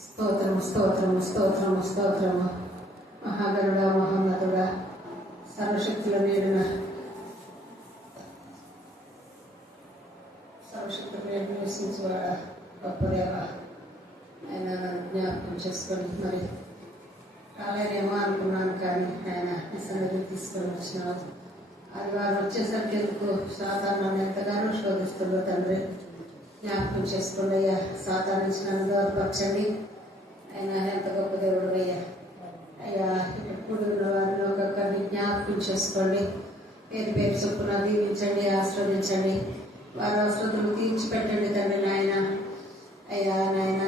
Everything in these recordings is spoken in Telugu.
స్తోత్రము స్తోత్రము స్తోత్రము స్తోత్రము. మహాగరుడ మహోన్నతుడ సర్వశక్తుల నేడున సర్వశక్తుల నేడు నివసించేవాడ గొప్పదేవ ఆయన జ్ఞాపకం చేసుకొని మరి రాలేనేమో అనుకున్నాను, కానీ ఆయన ఈ సన్నిధిని తీసుకొని వచ్చినావు. అది వారు వచ్చేసరికి ఎందుకు సాతాను ఎంతగానో శోధిస్తుందో తండ్రి జ్ఞాపకం చేసుకోండి అయ్యా. సాతాను నుంచి నన్ను దూరపరచండి. ఆయన ఎంత గొప్ప దేవుడు అయ్యా. అయ్యా ఇప్పుడు వారిని ఒక్కొక్కరిని జ్ఞాపకం చేసుకోండి. పేరు పేరు చొప్పున దీవించండి, ఆశ్రవదించండి. వారి అవసరతలు తీర్చిపెట్టండి తండ్రి నాయన. అయ్యా నాయన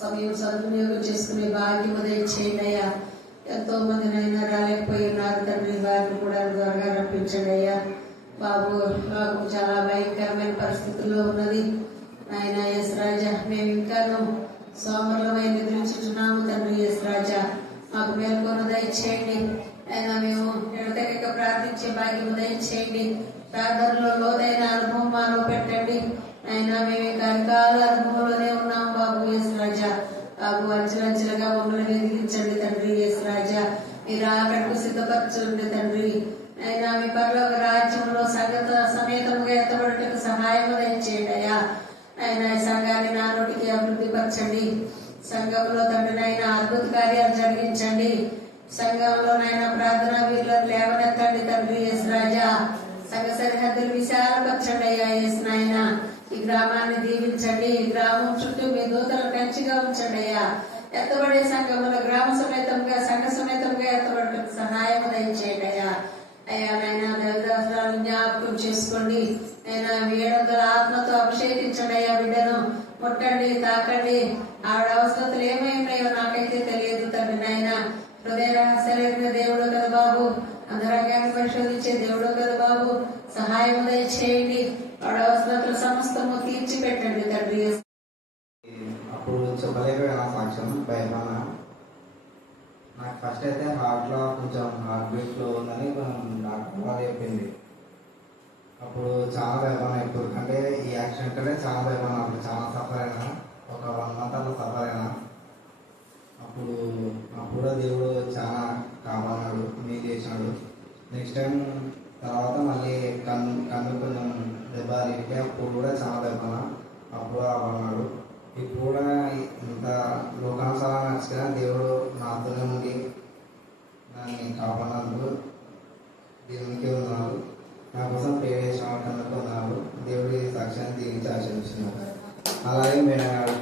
సమయం సద్వినియోగం చేసుకునే భాగ్యం దయచేయండి అయ్యా. ఎంతో మంది నైనా రాలేకపోయి ఉన్నారు తండ్రి, వారిని కూడా త్వరగా రప్పించండి అయ్యా. బాబు చాలా భయంకరమైన పరిస్థితుల్లో ఉన్నది నాయన. ఎస్ రాజా, మేము ఇంకాను సోమరలమై నిద్రించుతున్నాము తండ్రి. ఎస్ రాజా, మాకు మేల్కొన దయచేయండి అయినా. మేము ఎడతెగక ప్రార్థించే భాగ్యం దయచేయండి. ప్రార్థనలో లోతైన అనుభవం మాలో పెట్టండి అయినా. మేము కరకాల అనుభవంలోనే ఉన్నాము బాబు. ఎస్ రాజా, బాబు అంచెలంచెలుగా మమ్మల్ని ఎదిగించండి తండ్రి. ఎస్ రాజా, మీరు అక్కడికి సిద్ధపరచండి తండ్రి అయినా. మీ పరలోక రాజ్యంలో సంగత సమేతంగా ఎత్తబడటకు సహాయం దయచేయండి అయ్యా. ఆయన ఈ సంఘాన్ని నా నోటికి అభివృద్ధి పరచండి. సంఘంలో తండ్రినైనా అద్భుత కార్యాలు జరిగించండి. సంఘంలోనైనా ప్రార్థన వీరులను లేవనెత్తండి తండ్రి. ఎస్ రాజా, సంఘ సరిహద్దులు విశాలపరచండి అయ్యా. ఎస్ నాయన, ఈ గ్రామాన్ని దీవించండి. ఈ గ్రామం చుట్టూ మీ దూతలు కంచిగా ఉంచండి అయ్యా. ఎత్తబడే సంఘంలో గ్రామ సమేతంగా సంఘ సమేతంగా ఎత్తబడటకు సహాయం దయచేయండి అయ్యా. అయ్యా నాయన దేవదాసాలను జ్ఞాపకం చేసుకోండి. నేను 700 ఆత్మతో అభిషేకించండి అయ్యా. బిడ్డను ముట్టండి, తాకండి. ఆవిడ అవసరతలు ఏమై ఉన్నాయో నాకైతే తెలియదు తండ్రి నాయన. హృదయ రహస్యాలు దేవుడు కదా బాబు, అంతరంగాన్ని పరిశోధించే దేవుడు కదా బాబు. సహాయం దయచేయండి. ఆవిడ అవసరతలు సమస్తము తీర్చిపెట్టండి తండ్రి. అప్పుడు చెప్పలేకపోయినా సాక్ష్యం భయపడినా. నాకు ఫస్ట్ అయితే హార్ట్లో కొంచెం హార్ట్ బీట్ లో ఉందని డాక్టర్ వాళ్ళు చెప్పింది. అప్పుడు చాలా భయపడినా. ఇప్పుడు అంటే ఈ యాక్సిడెంట్ అంటే చాలా భయపడినా. అప్పుడు చాలా సఫర్ అయినా, ఒక 1 month అట్లా సఫర్ అయినా. అప్పుడు దేవుడు చాలా కాపాడాడు, మీరు చేసినాడు. నెక్స్ట్ టైం తర్వాత మళ్ళీ కన్ను కొంచెం దెబ్బ తగిలితే అప్పుడు కూడా చాలా భయపడినా. అప్పుడు కాపాడినాడు. ఇప్పుడు కూడా ఇంత లోకానుసారం నచ్చినా దేవుడు నాతోనే ఉండి దాన్ని కాపాడినందుకు దేవునికి ఉన్నారు. నా కోసం ప్రేర్ చేసిన కన్నుకు ఉన్నారు. దేవుడి సాక్ష్యాన్ని దీనికి ఆచరిస్తున్నారు. అలాగే మేడగాడు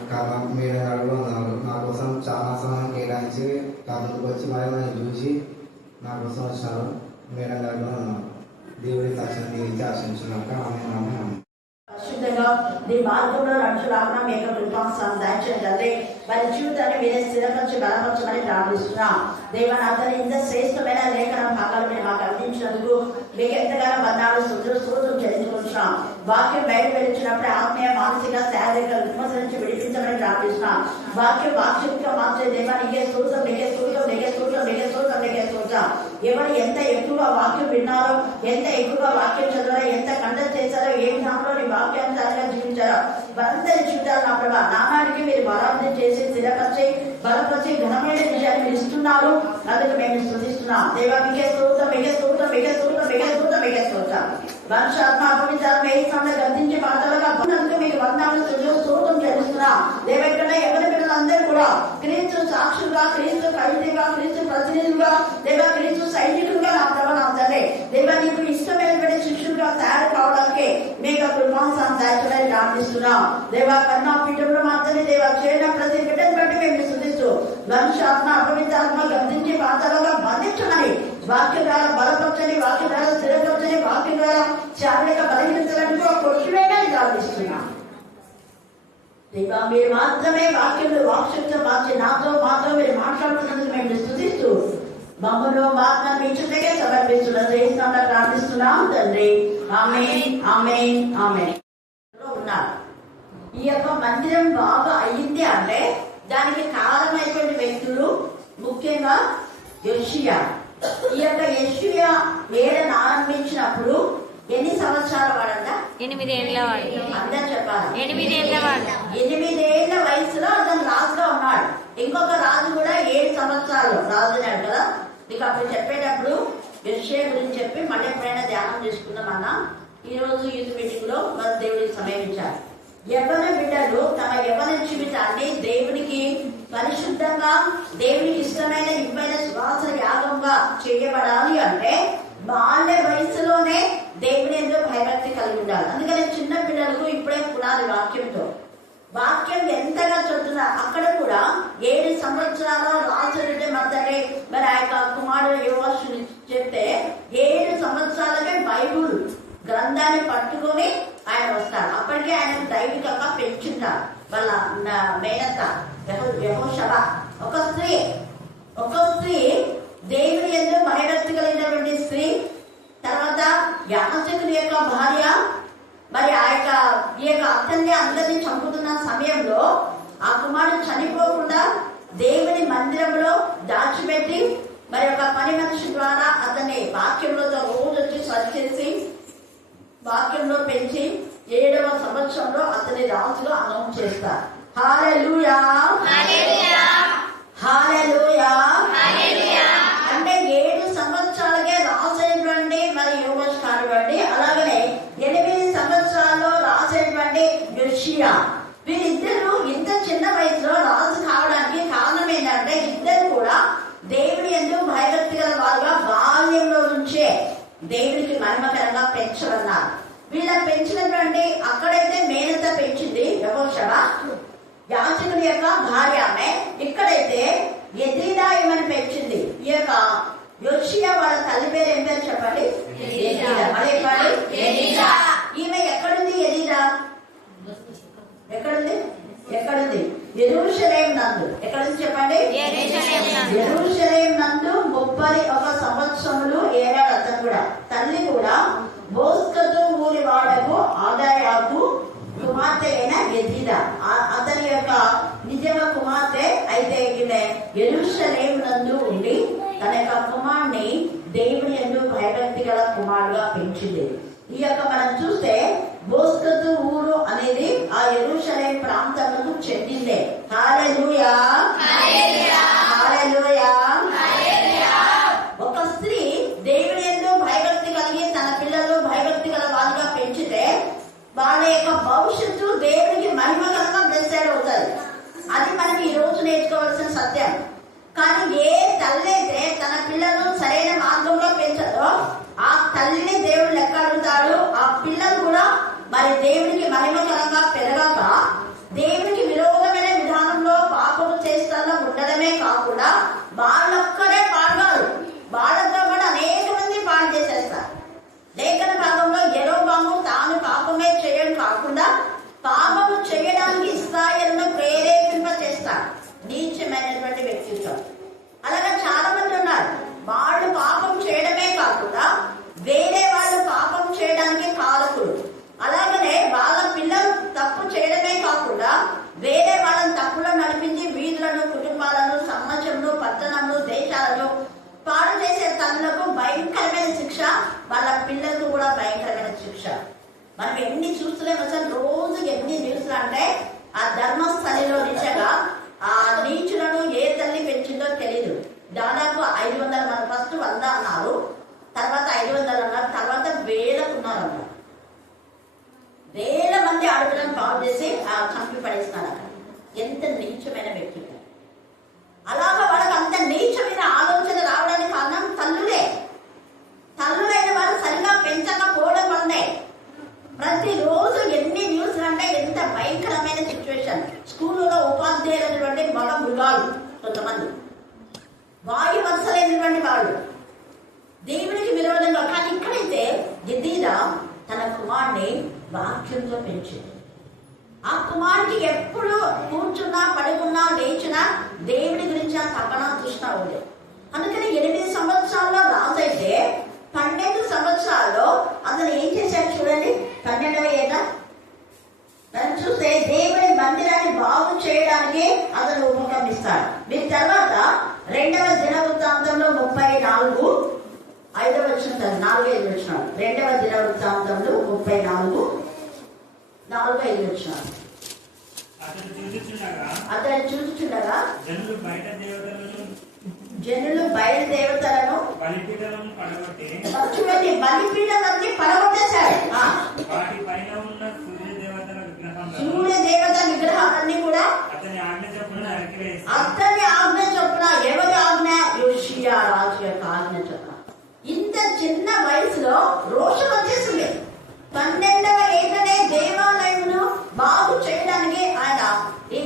కూడా ఉన్నారు. నా కోసం చాలా సమయం కేటాయించి కన్నుకు వచ్చి మరి నన్ను చూసి నా కోసం వచ్చినారు. మేడగాడు కూడా ఉన్నారు. దేవుడి సాక్ష్యాన్ని దీనికి ఆచరిస్తున్నారు. ఆమె పరిశుద్ధంగా దీని మార్గంలో నడుచులాగా మీకు కృపాంశాన్ని దాచేయండి. వారి జీవితాన్ని మీరే స్థిరపరిచి బలపరచమని ప్రార్థిస్తున్నా. దేవనాథని ఇంత శ్రేష్టమైన లేఖన భాగాలు మీరు మాకు అందించినందుకు మీకు ఎంతగానో వందనాలు స్తోత్రం చెల్లించుకుంటున్నాం. వాక్యం బయట వెళ్తున్నప్పుడు ఆత్మీయ మానసిక శారీరక రుగ్మత నుంచి విడిపించమని ప్రార్థిస్తున్నాం. వాక్యంగా మార్చే దేవా నీకే స్తోత్రం, నీకే స్తోత్రం, నీకే స్తోత్రం, నీకే స్తోత్రం, నీకే స్తోత్రం. ఎవరు ఎంత ఎక్కువగా వాక్యం విన్నారో, ఎంత ఎక్కువగా వాక్యం చదివారో, ఎంత కంఠం చేశారో, ఏ విధానంలో నీ వాక్యానుసారంగా జీవించారో వారందరి జీవితాలు నా ప్రభా నానానికి మీరు బలార్థం చేసి స్థిరపరిచి బలపరిచి ఘనమైన విజయాన్ని మీరు ఇస్తున్నారు. అందుకు మేము స్తుతిస్తున్నాం. దేవా మీకే స్తోత్రం, మీకే స్తోత్రం, మీకే స్తోత్రం, మీకే స్తోత్రం, మీకే స్తోత్రం. మనుషాత్మ అపవిత్రాత్మ ఏ సమయంలో గర్తించి పాత్రలుగా అందుకు మీకు వందనాలు స్తోత్రం చెల్లిస్తున్నాం. దేవెక్కడ ఎవరి పిల్లలందరూ కూడా క్రీస్తు సాక్షులుగా, క్రీస్తు కవితగా, క్రీస్తు ప్రతినిధులుగా, దేవా క్రీస్తు సైనికులుగా నా ప్రభావంతలే దేవా నీకు ఇష్టమైనటువంటి శిష్యులుగా తయారు కావడానికి మీకు కృపాంశాన్ని దాచడానికి ప్రార్థిస్తున్నాం. దేవా కరుణాపీఠంలో మాత్రమే దేవా చేరిన ప్రతి బిడ్డను బట్టి మేము స్తుతిస్తూ మనుషాత్మ అపవిత్రాత్మ గర్తించి పాత్రలుగా బంధించమని వాక్యం ద్వారా బలపరచని, వాక్యం ద్వారా స్థిరపరచని, వాక్యం ద్వారా శారీరక బలహీనతలను కొట్టివేయమని ప్రార్థిస్తున్నాం. దేవా మీరు మాత్రమే వాక్యంలో వాక్శక్తితో మార్చి నాతో మాతో మీరు మాట్లాడుతున్నందుకు మేము స్తుతిస్తూ మమ్మల్ని మాత్రం మీ చుట్టకే సమర్పిస్తున్నా ప్రార్థిస్తున్నాం తండ్రి. ఆమేన్, ఆమేన్, ఆమేన్. ఉన్నారు. ఈ యొక్క మందిరం బాగా అయ్యింది అంటే దానికి కారణమైనటువంటి వ్యక్తులు ముఖ్యంగా యోషియా. ఈ యొక్క యోషియా ఏడను ఆరంభించినప్పుడు ఎన్ని సంవత్సరాల వాడంట? 8 ఏళ్ల వాడు. అందరు చెప్పాలి. 8 ఏళ్ల వాడు. 8 ఏళ్ల వయసులో అతను రాజుగా ఉన్నాడు. ఇంకొక రాజు కూడా 7 సంవత్సరాలు రాజున్నాడు కదా. నీకు అప్పుడు చెప్పేటప్పుడు యోషియా గురించి చెప్పి మళ్ళీ ఎప్పుడైనా ధ్యానం చేసుకుందామన్నా. ఈ రోజు యూత్ మీటింగ్ లో మన దేవుడికి సమయం ఇచ్చారు. యవ్వన బిడ్డలు తమ యవ్వన జీవితాన్ని దేవునికి పరిశుద్ధంగా, దేవునికి ఇష్టమైన ఇంపైన శ్వాస యాగంగా చేయబడాలి అంటే బాల్య వయసులోనే దేవుని ఎంతో భయభక్తి కలిగి ఉండాలి. అందుకని చిన్న పిల్లలకు ఇప్పుడే పునాది వాక్యం ఎంతగా చెప్తున్నారు. అక్కడ కూడా 7 సంవత్సరాల రాజుంటే మంతడే మరి ఆ యొక్క కుమారుడు యోవాషుని చెప్తే 7 సంవత్సరాలకే బైబుల్ గ్రంథాన్ని పట్టుకొని ఆయన వస్తారు. అప్పటికే ఆయన దైవికంగా పెంచుంటారు. వాళ్ళ మేనత్త యెహోషువ ఒక స్త్రీ దేవుని యందు భయభక్తి కలిగినటువంటి స్త్రీ. తర్వాత యాజకుని యొక్క భార్య మరి ఈ యొక్క అతన్ని అందరినీ చంపుతున్న సమయంలో ఆ కుమారుడు చనిపోకుండా దేవుని మందిరంలో దాచిపెట్టి మరి ఒక పని మనిషి ద్వారా అతన్ని వాక్యంలో రోజు వచ్చి సరిచేసి వాక్యంలో పెంచి 7వ సంవత్సరంలో అతని రాజుగా అనౌన్స్ చేస్తారు. హల్లెలూయా, హల్లెలూయా. అంటే 7 సంవత్సరాలకే రాసేటువంటి మరి యోవాషు కానివ్వండి, అలాగనే 8 సంవత్సరాల్లో రాసేటువంటి యోషియా, వీరిద్దరు ఇంత చిన్న వయసులో రాజు కావడానికి కారణం ఏంటంటే ఇద్దరు కూడా దేవుని యందు భయభక్తి గల వారుగా బాల్యంలో నుంచే దేవునికి మహిమకరంగా పెంచబడినారు. వీళ్ళ పెంచినటువంటి అక్కడైతే మేనత పెంచింది యెహోషువ, యాజకుని యొక్క భార్య ఆమె. ఇక్కడైతే యెదీదా ఈమెను పెంచింది. ఈ యొక్క యోషియా వాళ్ళ తల్లి పేరు ఏం పేరు చెప్పండి? ఈమె ఎక్కడుంది? యెదీదా ఎక్కడుంది? యెరూషలేము నందు. ఎక్కడుంది చెప్పండి? యెరూషలేము నందు 31 సంవత్సరములు ఏడాడు అతను కూడా. తల్లి కూడా బోస్కతు ఊరి వాడకు ఆదాయాకు కుమార్తె అయిన యెదీదా అతని యొక్క నిజమ కుమార్తె. అయితే ఈమె యెరూషలేము నందు ఉండి తన యొక్క కుమారుని దేవుని యందు భయభక్తి గల కుమారుడుగా పెంచింది. ఈ యొక్క మనం చూస్తే బోస్కతు ఊరు అనేది ఆ యెరూషలేము ప్రాంతాలకు చెందిందే. హల్లెలూయా, హల్లెలూయా. ఒక స్త్రీ దేవుని యందు భయభక్తి కలిగి తన పిల్లలు భయభక్తి గల వారుగా పెంచితే వాళ్ళ యొక్క భవిష్యత్తు దేవునికి మహిమకరంగా బ్లెస్సెడ్ అవుతుంది. అది మనం ఈ రోజు నేర్చుకోవాల్సిన సత్యం. కానీ ఏ తల్లి అయితే తన పిల్లలను సరైన మార్గంలో పెంచదో ఆ తల్లిని దేవుడు లెక్క అడుగుతాడు. ఆ పిల్లలు కూడా మరి దేవునికి మహిమకరంగా పెరగాక దేవునికి విరోధమైన విధానంలో పాపము చేస్తాలో ఉండడమే కాకుండా వాళ్ళొక్కడే పాడగారు, వాళ్ళతో కూడా అనేక మంది పాడు చేసేస్తారు. లేఖన భాగంలో యెరోబాము తాను పాపమే చేయడం కాకుండా పాపము చేయడానికి ఇశ్రాయేలును ప్రేరేపింప చేస్తాడు. నీచమైనటువంటి వ్యక్తిత్వం. అలాగే చాలా మంది ఉన్నారు. వాళ్ళు పాపం చేయడమే కాకుండా వేరే వాళ్ళు పాపం చేయడానికి కారకులు. అలాగనే వాళ్ళ పిల్లలు తప్పు చేయడమే కాకుండా వేరే వాళ్ళని తప్పులో నడిపించి వీధులను, కుటుంబాలను, సమాజంలో, పట్టణంలో, దేశాలను పాడు చేసే తల్లులకు భయంకరమైన శిక్ష, వాళ్ళ పిల్లలకు కూడా భయంకరమైన శిక్ష. మనం ఎన్ని చూస్తున్నాం అసలు. రోజు ఎన్ని న్యూస్లు అంటే ఆ ధర్మస్థలిలో నిజంగా ఆ నీచులను ఏ తల్లి పెంచిందో తెలీదు. దాదాపు 500 మంది, ఫస్ట్ 100 అన్నారు, తర్వాత 500 అన్నారు, తర్వాత 1000 ఉన్నారు అన్నారు. 1000 మంది ఆడపిల్లను పాడు చేసి చంపి పడేస్తున్నారు. అక్కడ ఎంత నీచమైన వ్యక్తి. అలాగా వాళ్ళకి అంత నీచమైన ఆలోచన రావడానికి కారణం తల్లులే. తల్లులైన వాళ్ళు సరిగా పెంచకపోవడం వల్లనే ప్రతిరోజు ఎన్ని న్యూస్లు అంటే ఎంత భయంకరమైన సిచ్యువేషన్. స్కూల్లో ఉపాధ్యాయులైనటువంటి మగ మృగాలు, కొంతమంది వాయు వరుసలైనటువంటి వాళ్ళు దేవునికి విరోధంగా. కానీ ఇక్కడైతే యెదీదా తన కుమారుని వాక్యంతో పెంచింది. ఆ కుమారుడికి ఎప్పుడు కూర్చున్నా, పడుకున్నా, లేచినా దేవుడి గురించి ఆ తపన తృష్ణ ఉంది. అందుకని 8 సంవత్సరాల్లో రాజు అయితే 12 సంవత్సరాల్లో అతను ఏం చేశాడు చూడండి. 12వ ఏట దాన్ని చూస్తే దేవుడి మందిరాన్ని బాగు చేయడానికి అతను ఉపక్రమిస్తాడు. దీని తర్వాత 2వ దినవృత్తాంతంలో 34 5వ వచనం 4-5 వచనాలు. 2వ దినవృత్తాంతములు 34 4-5 వచనాలు. అతను చూచుచుండగా జనులు బయలు దేవతలను చూడండి, బలిపీఠాలన్నీ పడగొట్టేశాడు. సూర్య దేవత విగ్రహాలన్నీ కూడా అతని ఆజ్ఞ చొప్పున. ఎవరి ఆజ్ఞ? యోషియా రాజు యొక్క ఆజ్ఞ చొప్పున. ఇంత చిన్న వయసులో రోషం వచ్చేసింది. 12వ ఏటనే దేవాలయమును బాగు చేయడానికి ఆయన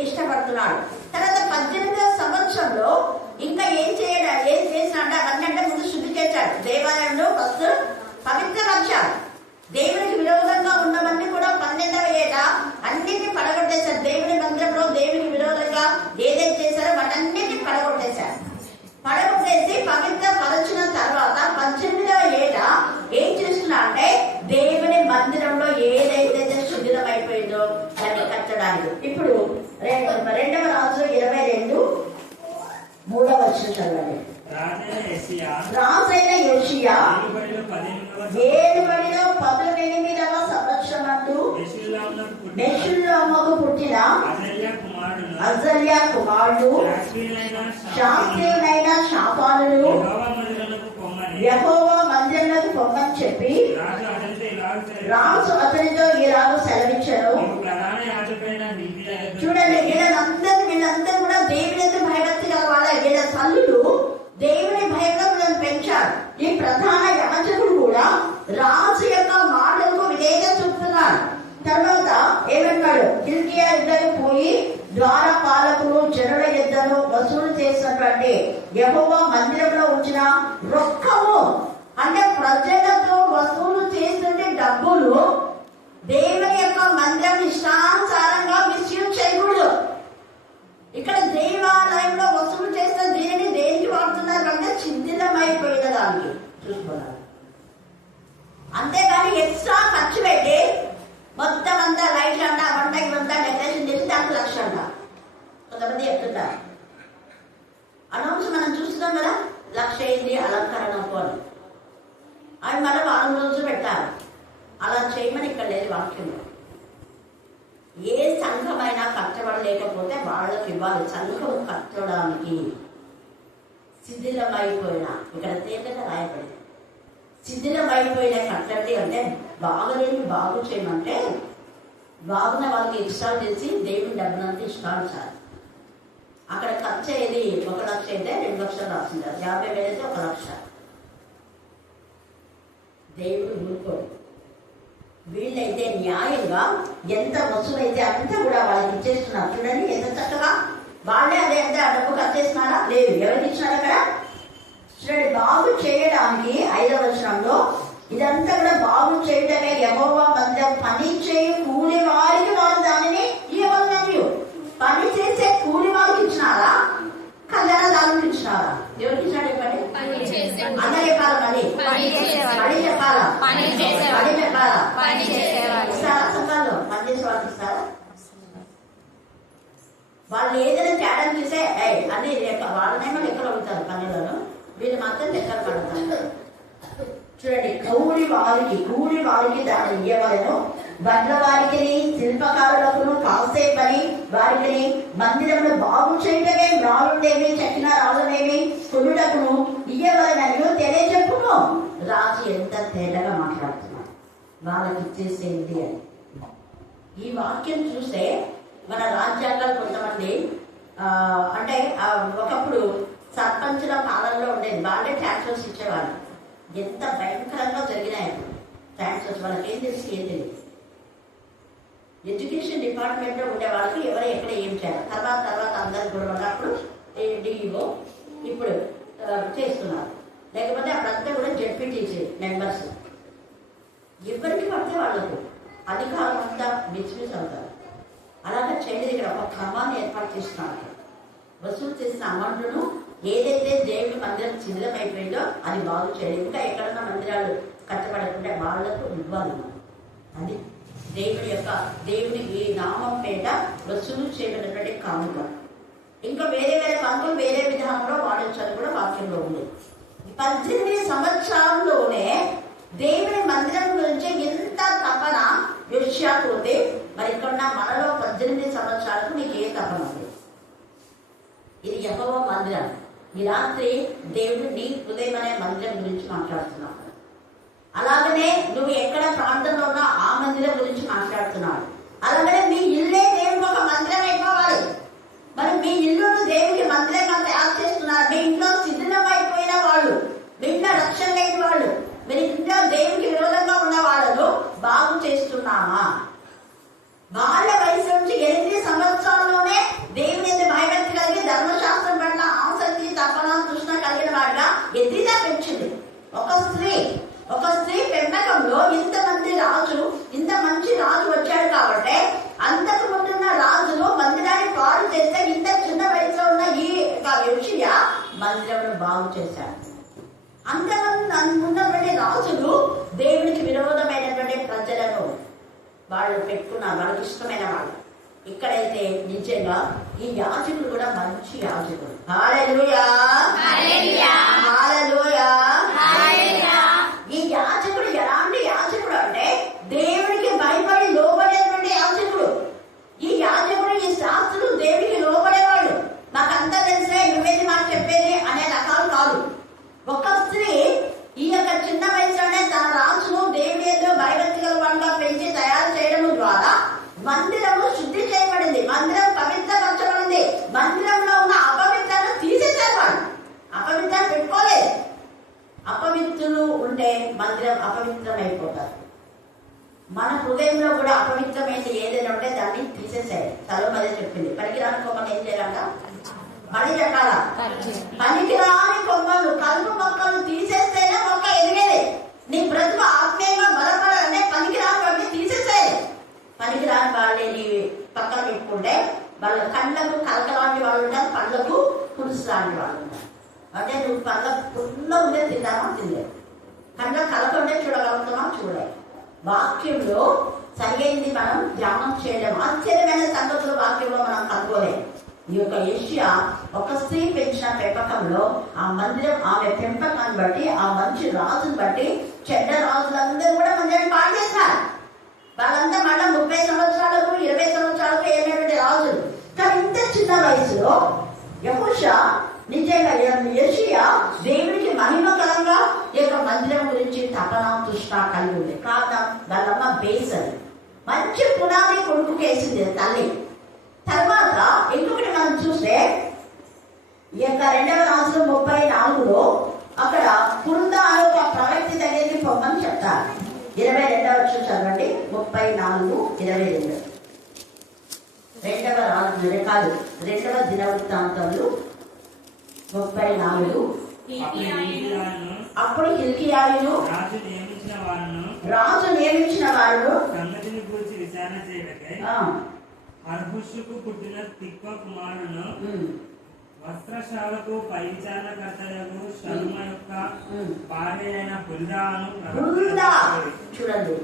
ఇష్టపడుతున్నాడు. తర్వాత 18వ సంవత్సరంలో ఇంకా ఏం చేసినాడు? అవన్నీ ముందు శుద్ధి చేశాడు. దేవాలయంలో ఫస్ట్ పవిత్రపరిచాడు. దేవునికి విరోధంగా ఉన్నవన్నీ కూడా 12వ ఏట అన్నింటినీ పడగొట్టేశారు. దేవుని మందిరంలో దేవునికి విరోధంగా ఏదైతే చేశారో వాటన్నిటిని పడగొట్టేశారు. పడగొట్టేసి పవిత్ర పరచిన తర్వాత 18వ ఏట ఏం చేస్తున్నా అంటే దేవుని మందిరంలో ఏదైతే శుద్ధిమైపోయిందో దాన్ని కట్టడానికి. ఇప్పుడు 2వ రాజు 22:3 వచనం చదవండి. రాజైన యోషియా ఏలుబడిలో 18వ సంవత్సరమందు మెషుల్లముకు పుట్టిన అజల్యా కుమారుడు శాస్త్రీయులైన షాఫానును యెహోవా మందిరమునకు పొమ్మని చెప్పి రాజు అతనితో ఈలాగు సెలవిచ్చారు. చూడండి, వీళ్ళందరూ కూడా దేవుని యొక్క భయభక్తి గల వాళ్ళ. వీళ్ళ తల్లులు దేవుని భయభక్తులను పెంచారు. ఈ ప్రధాన యాజకుడు కూడా రాజు యొక్క మాటలకు విధేయత చూపుతున్నాడు. తర్వాత ఏమన్నాడు? హిల్కియా యుద్ధకు పోయి ద్వారపాలకులు జనుల యుద్ధను వసూలు చేసినటువంటి యెహోవా మందిరంలో ఉంచిన రొక్కము అంటే ప్రజలతో వసూలు చేసిన డబ్బులు దేవుని యొక్క మందిరం ఇష్టానుసారంగా మిస్యూజ్ చేయకూడదు. ఇక్కడ దేవాలయంలో వసూలు చేసిన దీనిని దేనికి వాడుతున్నారు అంటే చింతితమైపోయిన దానికి చూసుకున్నారు. అంతేగాని ఎక్స్ట్రా ఖర్చు పెట్టి మొత్తం అంతా లైట్లు అంట వంటకి అంతా డెకరేషన్ చేసి దానికి 1,00,000 అంట. కొంతమంది చెప్తుంటారు. అనౌన్స్ మనం చూస్తున్నాం కదా, 1,00,000 అయింది అలంకరణ అని. అవి మనం 4 రోజులు పెట్టారు. అలా చేయమని ఇక్కడ లేదు వాక్యంలో. ఏ సంఘమైనా కట్టబడలేకపోతే వాళ్ళకి ఇవ్వాలి. సంఘం కట్టడానికి శిథిలమైపోయిన, ఇక్కడ తేలిక రాయబడింది, శిథిలమైపోయిన కట్టండి అంటే బాగలేని బాగు చేయమంటే బాగున్న వాళ్ళకి ఇష్టాలు చేసి దేవుని డబ్బునంతా ఇష్టాలు చాలు. అక్కడ ఖర్చు అయ్యేది 1,00,000 అయితే 2,00,000 రాసింది. 50,000 అయితే 1,00,000. దేవుడు ఊరుకోడు. వీళ్ళైతే న్యాయంగా ఎంత వసూలైతే అంతా కూడా వాళ్ళకి ఇచ్చేస్తున్నారు. చూడండి ఎంత చక్కగా. వాళ్ళే అదే అంటే ఆ డబ్బు ఖర్చు చేస్తున్నారా? లేదు. ఎవరికి ఇచ్చినారు అక్కడ? చూడండి, బాగు చేయడానికి 5వ వచనంలో ఇదంతా కూడా బాగు చేయడమే యెహోవా మందిరం పని చేయు కూలి వారికి వారు దానిని ఇవ్వమన్నారు. పని చేసే కూలి వారికి ఇచ్చినారా? ఖజానాదారులకు ఇచ్చినారా? ఎవరికి ఇచ్చినాడు చెప్పండి? అందరూ చెప్పాలా? పని చెప్పాలా? పని చెప్పాలా? ఇస్తారా? సంఘాల్లో పనిచేసే వాళ్ళకి ఇస్తారా? వాళ్ళు ఏదైనా తేడా చూసే అన్ని వాళ్ళనేమో లెక్కలు అడుగుతారు పనులను, వీళ్ళు మాత్రం లెక్కలు పడతారు. చూడండి, కూలి వారికి దాన్ని ఇవ్వవలను. బండ్ల వారికి, శిల్పకారులకు, కాసే పని వారికి, మందిరమును బాగు చేయటమే రాళ్ళుండేవి, చెక్కిన రాళ్ళునేవి కొనుటకును ఇయ్యవలనని తెలియజెప్పును. రాజు ఎంత తేడాగా మాట్లాడుతున్నాడు, వాళ్ళకి ఇచ్చేసేది అని. ఈ వాక్యం చూస్తే మన రాజ్యాంగాలు కొంతమంది అంటే ఒకప్పుడు సర్పంచుల పాలనలో ఉండేది. వాళ్ళే ట్యాక్సెస్ ఇచ్చేవాళ్ళు. ఎంత భయంకరంగా జరిగినాయి ట్యాక్సెస్. వాళ్ళకి ఏం తెలిసి ఏం తెలియదు. ఎడ్యుకేషన్ డిపార్ట్మెంట్లో ఉండే వాళ్ళకి ఎవరు ఎక్కడ ఏం చేయాలి. తర్వాత అందరు కూడా ఉన్నప్పుడు డిఈఓ ఇప్పుడు చేస్తున్నారు. లేకపోతే అప్పుడంతా కూడా జెడ్పీటీసీ మెంబర్స్. ఎవరికి పడితే వాళ్ళకు అధికారం అంతా మిస్యూజ్ అవుతారు. అలాగే చేయలేదు. ఇక్కడ ఒక క్రమాన్ని ఏర్పాటు చేస్తున్నారు. వసూలు చేసిన అమౌంట్ను ఏదైతే దేవుడి మందిరం శిథిలమైపోయిందో అది బాగు చేయాలి. ఇంకా ఎక్కడన్నా మందిరాలు కట్టబడకుండా వాళ్లకు ఇవ్వాలి. అది దేవుని ఈ నామం పేట వసూలు చేయబడినటువంటి కానుక. ఇంకా వేరే కానుకలు వేరే విధానంలో వాడొచ్చని కూడా వాక్యంలో ఉంది. 18 సంవత్సరాల్లోనే దేవుని మందిరం గురించి ఎంత తపన యోషియాకు ఉంది. మరి ఇక్కడ మనలో 18 సంవత్సరాలకు నీకు ఏ తపన ఉంది? ఇది యెహోవా మందిరం. ఈ రాత్రి దేవుడు నీ హృదయం అనే మందిరం గురించి మాట్లాడుతున్నాడు. అలాగనే నువ్వు ఎక్కడ ప్రాంతంలో ఉన్నా ఆ మందిరం గురించి మాట్లాడుతున్నాడు. అలాగనే మీ ఇల్లే దేవుడికి ఒక మందిరం అయిపోవాలి. మరి మీ ఇల్లును దేవుడికి మందిరంగా తయారు చేస్తున్నారు. మీ ఇంట్లో శిథిలం అయిపోయిన వాళ్ళు, మీ ఇంట్లో రక్షణ లేని వాళ్ళు, మీరు ఇంట్లో దేవుడికి విరోధంగా ఉన్న వాళ్ళను బాగు చేస్తున్నామా? వాళ్ళ వయసు నుంచి 8 సంవత్సరాల్లోనే దేవుని ఎందుకు భయభక్తి కలిగి ధర్మశాస్త్రం పట్ల ఆసక్తి, తపన, తృష్ణ కలిగిన వాడిగా ఎదిగా పెంచింది. ఒక స్త్రీ పెంపకంలో ఇంతమంది రాజులు, ఇంత మంచి రాజు వచ్చాడు కాబట్టి అంతకు ముందున్న రాజులు మందిరాన్ని పాడు చేస్తే ఇంత చిన్న వయసులో ఉన్న ఈ యోషియా మందిరం బాగు చేశాడు. అంతమంది ఉన్నటువంటి రాజులు దేవునికి విరోధమైనటువంటి ప్రజలను వాళ్ళు పెట్టుకున్నారు, వాళ్ళకి ఇష్టమైన వాళ్ళు. ఇక్కడైతే నిజంగా ఈ యాజకుడు కూడా మంచి యాజకుడు. హల్లెలూయా, హల్లెలూయా, హల్లెలూయా. ఈ యాజకుడు ఎలాంటి యాజకుడు అంటే దేవుడికి భయపడి లోబడేటువంటి యాజకుడు. ఈ యాజకుడు, ఈ శాస్త్రులు దేవుడికి లోబడేవాడు. నాకంతా తెలిసే నువ్వేది మాకు చెప్పేది అనే రకాలు కాదు. ఒక స్త్రీ ఈ యొక్క చిన్న వయసులోనే తన రాజును దేవుడి ఏదో భయభక్తి గల వాళ్ళగా పెంచి తయారు చేయడం ద్వారా మందిరము శుద్ధి చేయబడింది, మందిరం పవిత్రపరచబడింది. మందిరంలో ఉన్న అపవిత్రాన్ని తీసేశారు. వాళ్ళు అపవిత్రాన్ని పెట్టుకోలేదు. అపవిత్రులు ఉంటే మందిరం అపవిత్రమైపోతారు. మన హృదయంలో కూడా అపవిత్రమైనది ఏదైనా ఉంటే దాన్ని తీసేసాయి. సలోమోనే చెప్పింది, పనికిరాని కొమ్మలు ఏం చేయాలంట? పని చెప్పాలా? పనికిరాని కొమ్మలు, కలుపు మొక్కలు తీసేస్తేనే మొక్క ఎదిగేది. నీ బ్రతుకు ఆత్మీయంగా బలపడాలంటే పనికిరాని వాటిని తీసేసేది. పనికిరాని వాళ్ళని పక్కన పెట్టుకుంటే వాళ్ళ కళ్ళకు కలకలాంటి వాళ్ళు ఉంటారు, పళ్ళకు పులుసు లాంటి వాళ్ళు ఉంటారు. అంటే నువ్వు పళ్ళ పుల్ల ఉండే తిందామా? తినలేదు. కళ్ళ కలకుండే చూడగలుగుతామా? చూడలేదు. వాక్యంలో సరైనది మనం ధ్యానం చేయలేము. ఆశ్చర్యమైన సంగతులు వాక్యంలో మనం కనుగోలేము. ఈ యొక్క యోషియా ఒక స్త్రీ పెంచిన పెంపకంలో ఆ మందిరం, ఆమె పెంపకాన్ని బట్టి, ఆ మంచి రాజుని బట్టి చెడ్డ రాజులందరూ కూడా మందిరాన్ని పాడు చేశారు. వాళ్ళంతా మళ్ళీ 30 సంవత్సరాలకు 20 సంవత్సరాలకు ఏమైనటువంటి రాజులు. కానీ ఇంత చిన్న వయసులో యెహోషువ నిజంగా యోషియా దేవుడికి మహిమకరంగా ఈ యొక్క మందిరం గురించి తపన, తృష్ణ కలిగి ఉంది. కారణం వాళ్ళమ్మ బేస్ అది మంచి పునాది కొడుకుకి వేసింది తల్లి. తర్వాత ఇంకొకటి మనం చూస్తే ఈ యొక్క 2వ రాజులు 34లో అక్కడ పురుందా అనే ఒక ప్రవక్తి దగ్గరికి పొమ్మని చెప్తారు. 22వ వచనం చదవండి. 34:22. 2వ రాజు కాదు, 2వ దినవృత్తాంతములు 34. అప్పుడు హిల్కీయాను రాజు నియమించిన వారు సంగతిని గురించి విచారణ చేయటకై హర్హుషుకు పుట్టిన తిక్వ కుమారును వస్త్రశాలకు పై విచారణకర్తలకు శర్మ యొక్క భార్య అయిన హుల్దాను చూడండి.